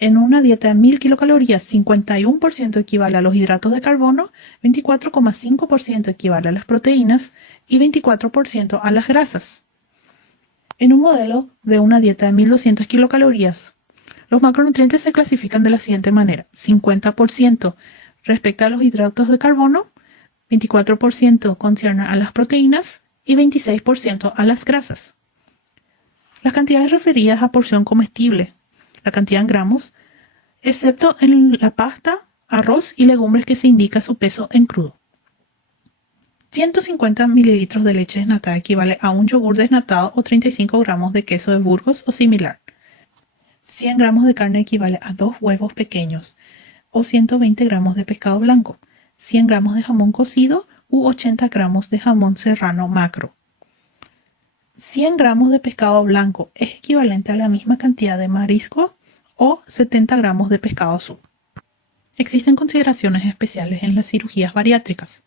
En una dieta de 1000 kilocalorías, 51% equivale a los hidratos de carbono, 24,5% equivale a las proteínas y 24% a las grasas. En un modelo de una dieta de 1200 kilocalorías, los macronutrientes se clasifican de la siguiente manera: 50% respecto a los hidratos de carbono, 24% concierne a las proteínas y 26% a las grasas. Las cantidades referidas a porción comestible, la cantidad en gramos, excepto en la pasta, arroz y legumbres que se indica su peso en crudo. 150 mililitros de leche desnatada equivale a un yogur desnatado o 35 gramos de queso de Burgos o similar. 100 gramos de carne equivale a 2 huevos pequeños o 120 gramos de pescado blanco, 100 gramos de jamón cocido u 80 gramos de jamón serrano macro. 100 gramos de pescado blanco es equivalente a la misma cantidad de marisco o 70 gramos de pescado azul. Existen consideraciones especiales en las cirugías bariátricas.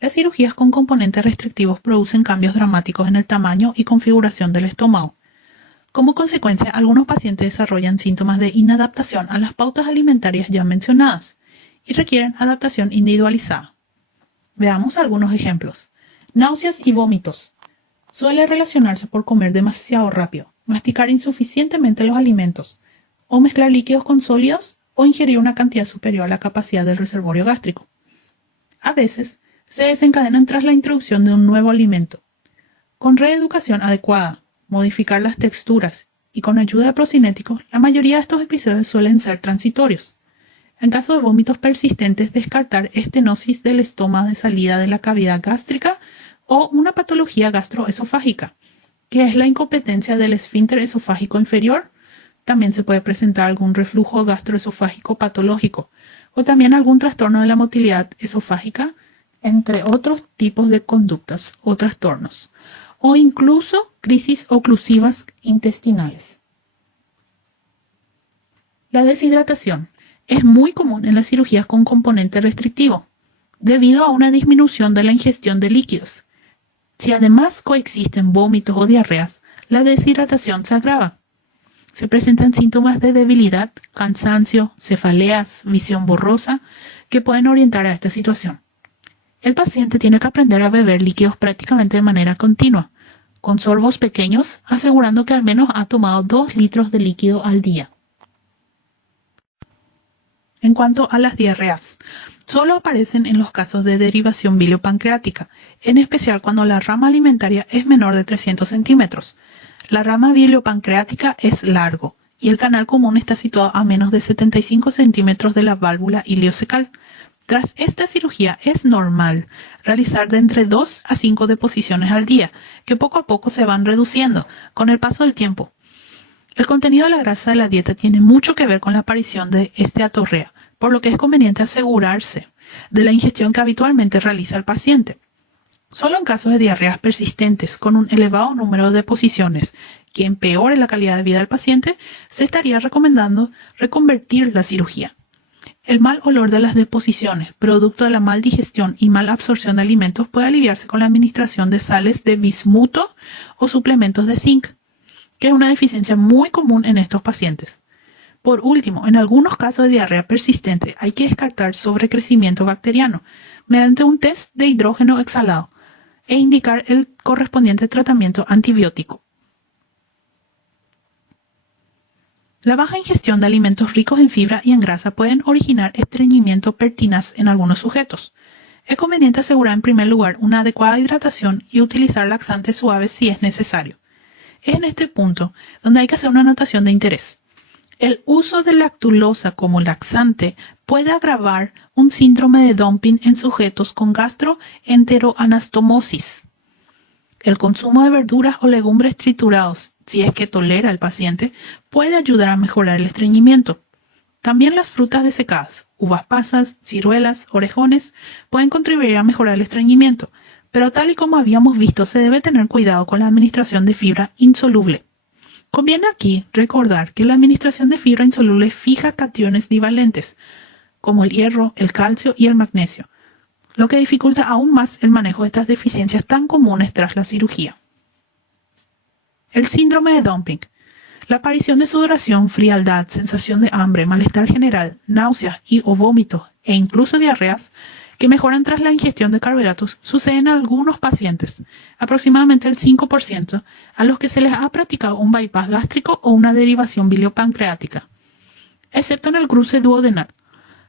Las cirugías con componentes restrictivos producen cambios dramáticos en el tamaño y configuración del estómago. Como consecuencia, algunos pacientes desarrollan síntomas de inadaptación a las pautas alimentarias ya mencionadas y requieren adaptación individualizada. Veamos algunos ejemplos. Náuseas y vómitos. Suele relacionarse por comer demasiado rápido, masticar insuficientemente los alimentos, o mezclar líquidos con sólidos o ingerir una cantidad superior a la capacidad del reservorio gástrico. A veces, se desencadenan tras la introducción de un nuevo alimento. Con reeducación adecuada, modificar las texturas y con ayuda de procinéticos, la mayoría de estos episodios suelen ser transitorios. En caso de vómitos persistentes, descartar estenosis del estómago de salida de la cavidad gástrica o una patología gastroesofágica, que es la incompetencia del esfínter esofágico inferior. También se puede presentar algún reflujo gastroesofágico patológico o también algún trastorno de la motilidad esofágica, entre otros tipos de conductas o trastornos, o incluso crisis oclusivas intestinales. La deshidratación es muy común en las cirugías con componente restrictivo, debido a una disminución de la ingestión de líquidos. Si además coexisten vómitos o diarreas, la deshidratación se agrava. Se presentan síntomas de debilidad, cansancio, cefaleas, visión borrosa, que pueden orientar a esta situación. El paciente tiene que aprender a beber líquidos prácticamente de manera continua, con sorbos pequeños, asegurando que al menos ha tomado 2 litros de líquido al día. En cuanto a las diarreas, solo aparecen en los casos de derivación biliopancreática, en especial cuando la rama alimentaria es menor de 300 centímetros. La rama biliopancreática es largo y el canal común está situado a menos de 75 centímetros de la válvula ileocecal. Tras esta cirugía es normal realizar de entre 2 a 5 deposiciones al día, que poco a poco se van reduciendo con el paso del tiempo. El contenido de la grasa de la dieta tiene mucho que ver con la aparición de esteatorrea, por lo que es conveniente asegurarse de la ingestión que habitualmente realiza el paciente. Solo en casos de diarreas persistentes con un elevado número de deposiciones que empeore la calidad de vida del paciente, se estaría recomendando reconvertir la cirugía. El mal olor de las deposiciones, producto de la mal digestión y mala absorción de alimentos, puede aliviarse con la administración de sales de bismuto o suplementos de zinc, que es una deficiencia muy común en estos pacientes. Por último, en algunos casos de diarrea persistente hay que descartar sobrecrecimiento bacteriano mediante un test de hidrógeno exhalado e indicar el correspondiente tratamiento antibiótico. La baja ingestión de alimentos ricos en fibra y en grasa pueden originar estreñimiento pertinaz en algunos sujetos. Es conveniente asegurar en primer lugar una adecuada hidratación y utilizar laxantes suaves si es necesario. Es en este punto donde hay que hacer una anotación de interés. El uso de lactulosa como laxante puede agravar un síndrome de dumping en sujetos con gastroenteroanastomosis. El consumo de verduras o legumbres triturados, si es que tolera el paciente, puede ayudar a mejorar el estreñimiento. También las frutas desecadas, uvas pasas, ciruelas, orejones, pueden contribuir a mejorar el estreñimiento, pero tal y como habíamos visto, se debe tener cuidado con la administración de fibra insoluble. Conviene aquí recordar que la administración de fibra insoluble fija cationes divalentes, como el hierro, el calcio y el magnesio, lo que dificulta aún más el manejo de estas deficiencias tan comunes tras la cirugía. El síndrome de dumping. La aparición de sudoración, frialdad, sensación de hambre, malestar general, náuseas y o vómitos e incluso diarreas que mejoran tras la ingestión de carbohidratos sucede en algunos pacientes, aproximadamente el 5%, a los que se les ha practicado un bypass gástrico o una derivación biliopancreática. Excepto en el cruce duodenal,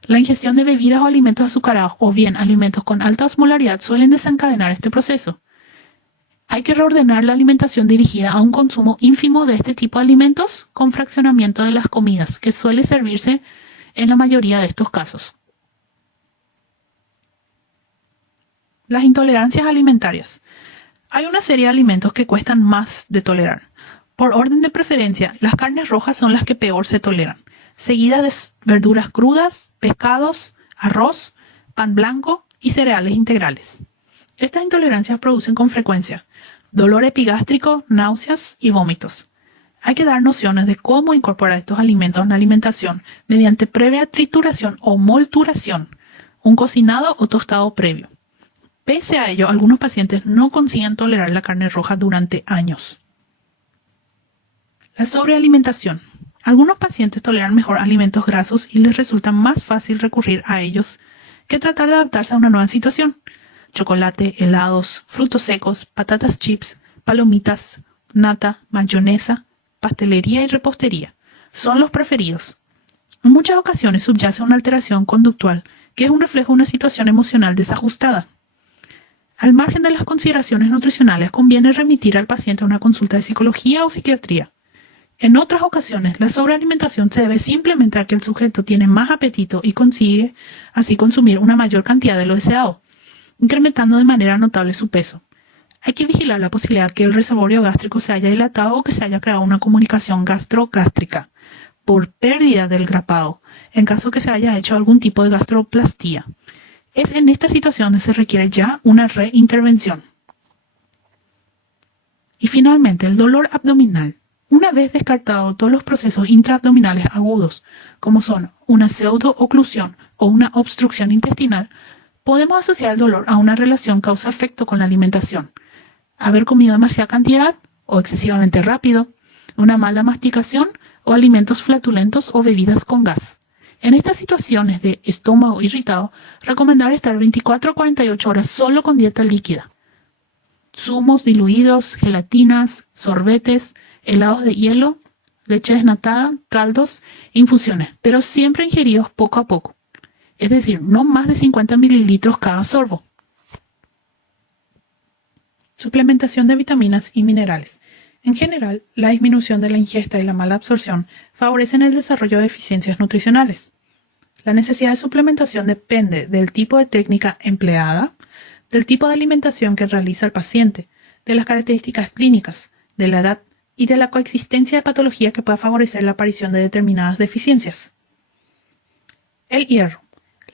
la ingestión de bebidas o alimentos azucarados o bien alimentos con alta osmolaridad suelen desencadenar este proceso. Hay que reordenar la alimentación dirigida a un consumo ínfimo de este tipo de alimentos con fraccionamiento de las comidas, que suele servirse en la mayoría de estos casos. Las intolerancias alimentarias. Hay una serie de alimentos que cuestan más de tolerar. Por orden de preferencia, las carnes rojas son las que peor se toleran, seguidas de verduras crudas, pescados, arroz, pan blanco y cereales integrales. Estas intolerancias producen con frecuencia dolor epigástrico, náuseas y vómitos. Hay que dar nociones de cómo incorporar estos alimentos en la alimentación mediante previa trituración o molturación, un cocinado o tostado previo. Pese a ello, algunos pacientes no consiguen tolerar la carne roja durante años. La sobrealimentación. Algunos pacientes toleran mejor alimentos grasos y les resulta más fácil recurrir a ellos que tratar de adaptarse a una nueva situación. Chocolate, helados, frutos secos, patatas chips, palomitas, nata, mayonesa, pastelería y repostería son los preferidos. En muchas ocasiones subyace una alteración conductual que es un reflejo de una situación emocional desajustada. Al margen de las consideraciones nutricionales, conviene remitir al paciente a una consulta de psicología o psiquiatría. En otras ocasiones, la sobrealimentación se debe simplemente a que el sujeto tiene más apetito y consigue así consumir una mayor cantidad de lo deseado, incrementando de manera notable su peso. Hay que vigilar la posibilidad que el reservorio gástrico se haya dilatado o que se haya creado una comunicación gastrogástrica por pérdida del grapado, en caso que se haya hecho algún tipo de gastroplastía. Es en esta situación donde se requiere ya una reintervención. Y finalmente, el dolor abdominal. Una vez descartado todos los procesos intraabdominales agudos, como son una pseudooclusión o una obstrucción intestinal, podemos asociar el dolor a una relación causa-efecto con la alimentación. Haber comido demasiada cantidad o excesivamente rápido, una mala masticación o alimentos flatulentos o bebidas con gas. En estas situaciones de estómago irritado, recomendar estar 24 a 48 horas solo con dieta líquida. Zumos diluidos, gelatinas, sorbetes, helados de hielo, leche desnatada, caldos, infusiones, pero siempre ingeridos poco a poco. Es decir, no más de 50 mililitros cada sorbo. Suplementación de vitaminas y minerales. En general, la disminución de la ingesta y la mala absorción favorecen el desarrollo de deficiencias nutricionales. La necesidad de suplementación depende del tipo de técnica empleada, del tipo de alimentación que realiza el paciente, de las características clínicas, de la edad y de la coexistencia de patología que pueda favorecer la aparición de determinadas deficiencias. El hierro.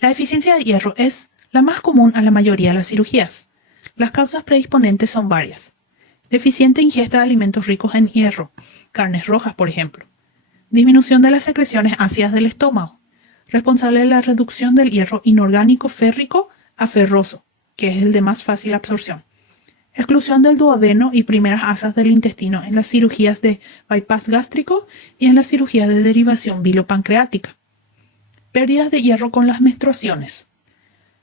La deficiencia de hierro es la más común a la mayoría de las cirugías. Las causas predisponentes son varias. Deficiente ingesta de alimentos ricos en hierro, carnes rojas por ejemplo. Disminución de las secreciones ácidas del estómago, responsable de la reducción del hierro inorgánico férrico a ferroso, que es el de más fácil absorción. Exclusión del duodeno y primeras asas del intestino en las cirugías de bypass gástrico y en las cirugías de derivación bilopancreática. Pérdidas de hierro con las menstruaciones.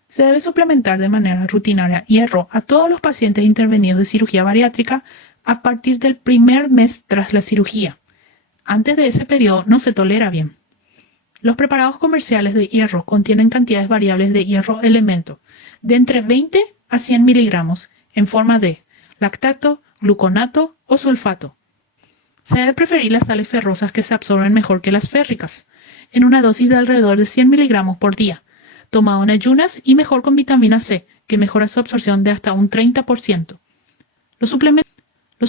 Se debe suplementar de manera rutinaria hierro a todos los pacientes intervenidos de cirugía bariátrica a partir del primer mes tras la cirugía. Antes de ese periodo no se tolera bien. Los preparados comerciales de hierro contienen cantidades variables de hierro elemento, de entre 20 a 100 miligramos, en forma de lactato, gluconato o sulfato. Se debe preferir las sales ferrosas que se absorben mejor que las férricas, en una dosis de alrededor de 100 miligramos por día, tomado en ayunas y mejor con vitamina C, que mejora su absorción de hasta un 30%. Los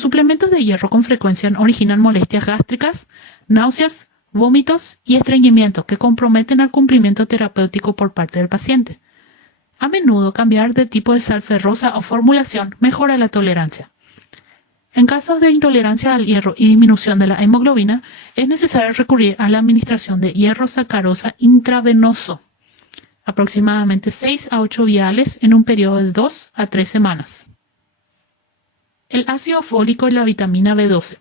suplementos de hierro con frecuencia originan molestias gástricas, náuseas, vómitos y estreñimiento que comprometen al cumplimiento terapéutico por parte del paciente. A menudo cambiar de tipo de sal ferrosa o formulación mejora la tolerancia. En casos de intolerancia al hierro y disminución de la hemoglobina, es necesario recurrir a la administración de hierro sacarosa intravenoso, aproximadamente 6 a 8 viales en un periodo de 2 a 3 semanas. El ácido fólico y la vitamina B12.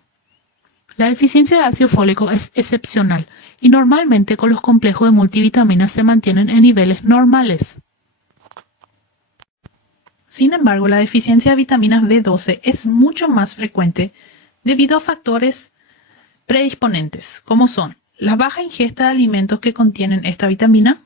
La deficiencia de ácido fólico es excepcional y normalmente con los complejos de multivitaminas se mantienen en niveles normales. Sin embargo, la deficiencia de vitaminas B12 es mucho más frecuente debido a factores predisponentes, como son la baja ingesta de alimentos que contienen esta vitamina,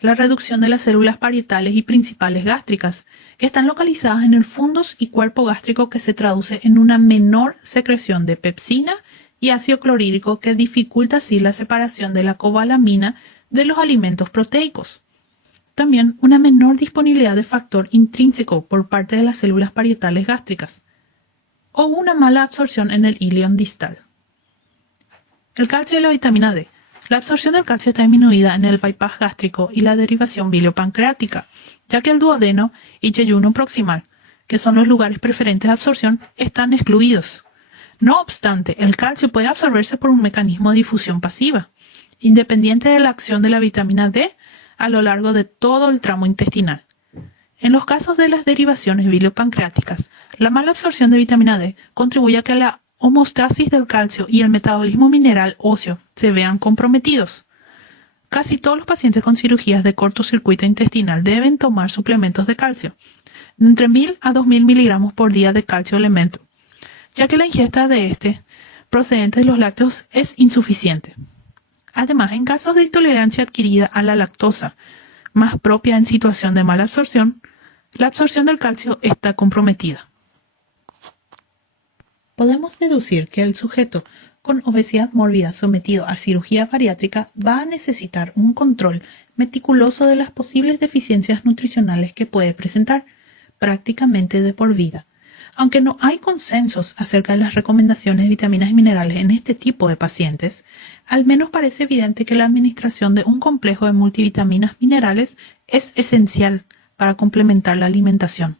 la reducción de las células parietales y principales gástricas, que están localizadas en el fundus y cuerpo gástrico, que se traduce en una menor secreción de pepsina y ácido clorhídrico, que dificulta así la separación de la cobalamina de los alimentos proteicos. También una menor disponibilidad de factor intrínseco por parte de las células parietales gástricas, o una mala absorción en el ilion distal. El calcio y la vitamina D. La absorción del calcio está disminuida en el bypass gástrico y la derivación biliopancreática, ya que el duodeno y yeyuno proximal, que son los lugares preferentes de absorción, están excluidos. No obstante, el calcio puede absorberse por un mecanismo de difusión pasiva, independiente de la acción de la vitamina D a lo largo de todo el tramo intestinal. En los casos de las derivaciones biliopancreáticas, la mala absorción de vitamina D contribuye a que la homeostasis del calcio y el metabolismo mineral óseo se vean comprometidos. Casi todos los pacientes con cirugías de cortocircuito intestinal deben tomar suplementos de calcio, entre 1000 a 2000 miligramos por día de calcio elemento, ya que la ingesta de este, procedente de los lácteos, es insuficiente. Además, en casos de intolerancia adquirida a la lactosa, más propia en situación de mala absorción, la absorción del calcio está comprometida. Podemos deducir que el sujeto con obesidad mórbida sometido a cirugía bariátrica va a necesitar un control meticuloso de las posibles deficiencias nutricionales que puede presentar, prácticamente de por vida. Aunque no hay consensos acerca de las recomendaciones de vitaminas y minerales en este tipo de pacientes, al menos parece evidente que la administración de un complejo de multivitaminas minerales es esencial para complementar la alimentación.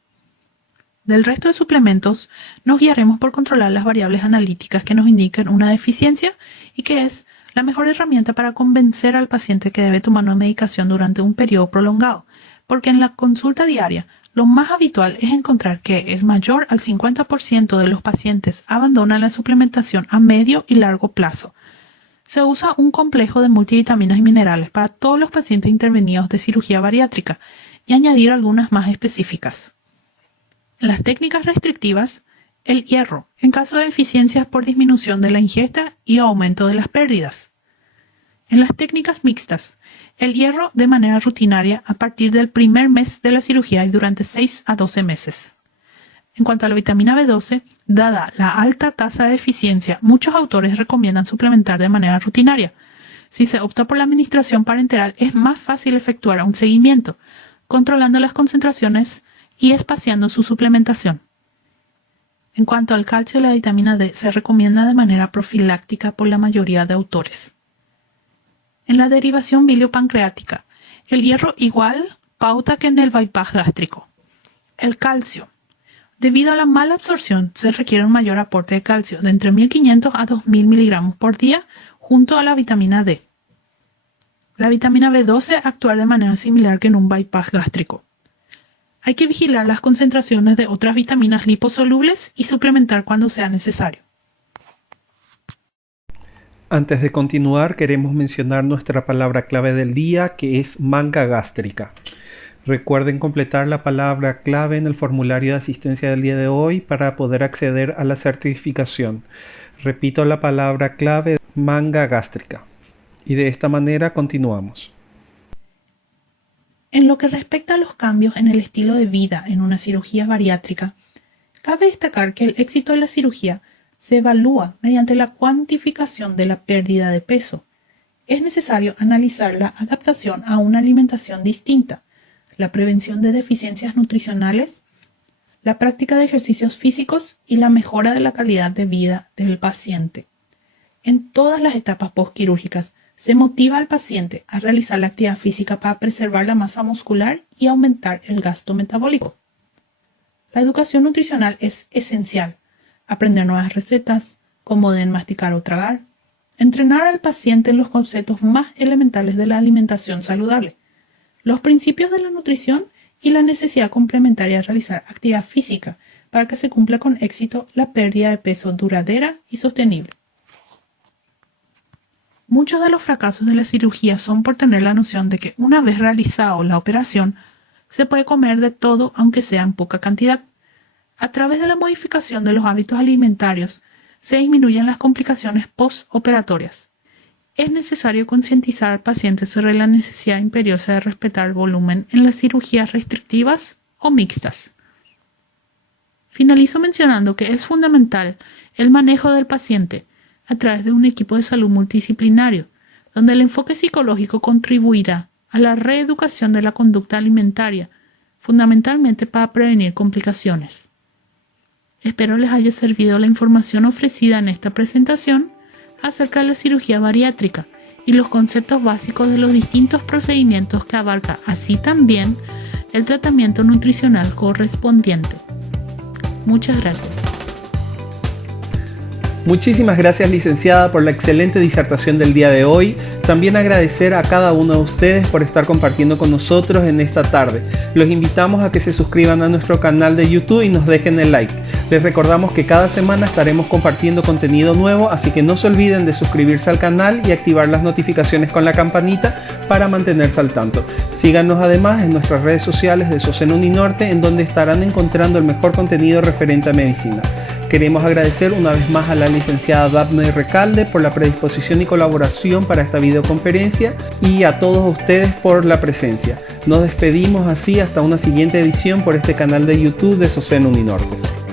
Del resto de suplementos, nos guiaremos por controlar las variables analíticas que nos indiquen una deficiencia y que es la mejor herramienta para convencer al paciente que debe tomar una medicación durante un periodo prolongado, porque en la consulta diaria lo más habitual es encontrar que el mayor al 50% de los pacientes abandonan la suplementación a medio y largo plazo. Se usa un complejo de multivitaminas y minerales para todos los pacientes intervenidos de cirugía bariátrica y añadir algunas más específicas. En las técnicas restrictivas, el hierro, en caso de deficiencias por disminución de la ingesta y aumento de las pérdidas. En las técnicas mixtas, el hierro de manera rutinaria a partir del primer mes de la cirugía y durante 6 a 12 meses. En cuanto a la vitamina B12, dada la alta tasa de deficiencia, muchos autores recomiendan suplementar de manera rutinaria. Si se opta por la administración parenteral, es más fácil efectuar un seguimiento, controlando las concentraciones y espaciando su suplementación. En cuanto al calcio y la vitamina D, se recomienda de manera profiláctica por la mayoría de autores. En la derivación biliopancreática, el hierro igual pauta que en el bypass gástrico. El calcio. Debido a la mala absorción, se requiere un mayor aporte de calcio, de entre 1500 a 2000 miligramos por día, junto a la vitamina D. La vitamina B12 actuar de manera similar que en un bypass gástrico. Hay que vigilar las concentraciones de otras vitaminas liposolubles y suplementar cuando sea necesario. Antes de continuar, queremos mencionar nuestra palabra clave del día, que es manga gástrica. Recuerden completar la palabra clave en el formulario de asistencia del día de hoy para poder acceder a la certificación. Repito la palabra clave, manga gástrica. Y de esta manera continuamos. En lo que respecta a los cambios en el estilo de vida en una cirugía bariátrica, cabe destacar que el éxito de la cirugía se evalúa mediante la cuantificación de la pérdida de peso. Es necesario analizar la adaptación a una alimentación distinta, la prevención de deficiencias nutricionales, la práctica de ejercicios físicos y la mejora de la calidad de vida del paciente. En todas las etapas postquirúrgicas, se motiva al paciente a realizar la actividad física para preservar la masa muscular y aumentar el gasto metabólico. La educación nutricional es esencial. Aprender nuevas recetas, cómo deben masticar o tragar. Entrenar al paciente en los conceptos más elementales de la alimentación saludable, los principios de la nutrición y la necesidad complementaria de realizar actividad física para que se cumpla con éxito la pérdida de peso duradera y sostenible. Muchos de los fracasos de la cirugía son por tener la noción de que una vez realizado la operación, se puede comer de todo aunque sea en poca cantidad. A través de la modificación de los hábitos alimentarios, se disminuyen las complicaciones postoperatorias. es necesario concientizar al paciente sobre la necesidad imperiosa de respetar el volumen en las cirugías restrictivas o mixtas. Finalizo mencionando que es fundamental el manejo del paciente a través de un equipo de salud multidisciplinario, donde el enfoque psicológico contribuirá a la reeducación de la conducta alimentaria, fundamentalmente para prevenir complicaciones. Espero les haya servido la información ofrecida en esta presentación acerca de la cirugía bariátrica y los conceptos básicos de los distintos procedimientos que abarca, así también el tratamiento nutricional correspondiente. Muchas gracias. Muchísimas gracias, licenciada, por la excelente disertación del día de hoy. También agradecer a cada uno de ustedes por estar compartiendo con nosotros en esta tarde. Los invitamos a que se suscriban a nuestro canal de YouTube y nos dejen el like. Les recordamos que cada semana estaremos compartiendo contenido nuevo, así que no se olviden de suscribirse al canal y activar las notificaciones con la campanita para mantenerse al tanto. Síganos además en nuestras redes sociales de SOSEN Uninorte, en donde estarán encontrando el mejor contenido referente a medicina. Queremos agradecer una vez más a la licenciada Dafne Recalde por la predisposición y colaboración para esta videoconferencia y a todos ustedes por la presencia. Nos despedimos así hasta una siguiente edición por este canal de YouTube de SOSEN Uninorte.